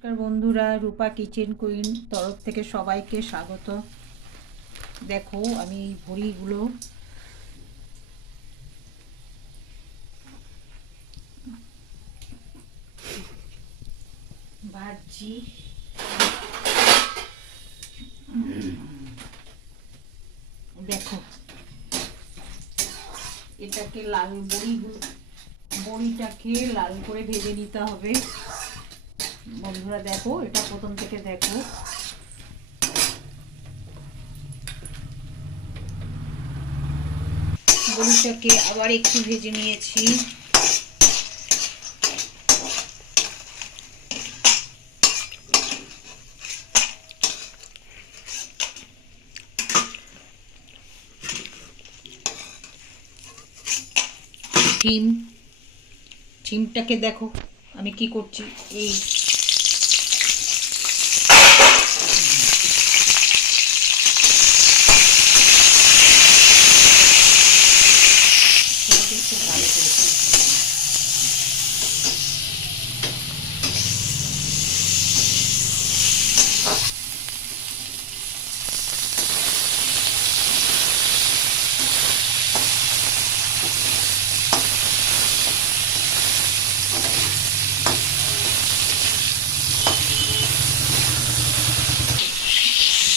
নমস্কার বন্ধুরা, রূপা kitchen queen তরফ থেকে সবাইকে স্বাগত। দেখো, আমি এই ভুড়িগুলো ভাজছি। দেখো, এটাকে লাল, বড়িগুলো, বড়িটাকে লাল করে ভেজে নিতে হবে। বন্ধুরা দেখো, এটা প্রথম থেকে দেখো। বড়িটাকে আবার একটু ভেজে নিয়েছি। ডিম। ডিমটাকে দেখো, আমি কি করছি? এই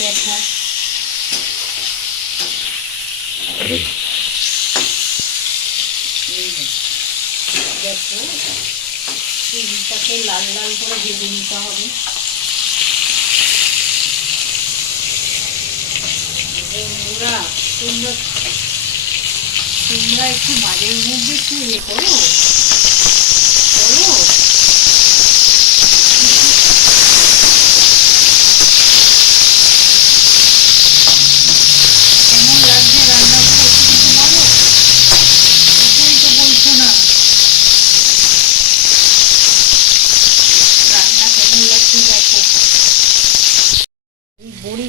দেখো এই দেখো ডিমটাকে লাল লাল করে ভেজে নিতে হবে বন্ধুরা তোমরা তোমরা একটু মাঝের মধ্যে একটু ইয়ে করো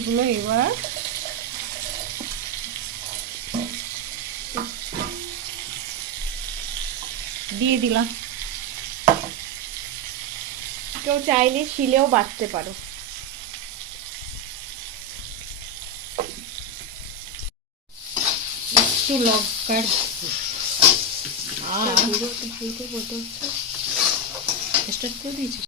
এই এবার দিয়ে দিলাম। কেউ চাইলে শিলেও বাটতে পারো। একটু লঙ্কার আর করে বলতে হচ্ছে। দিয়েছিস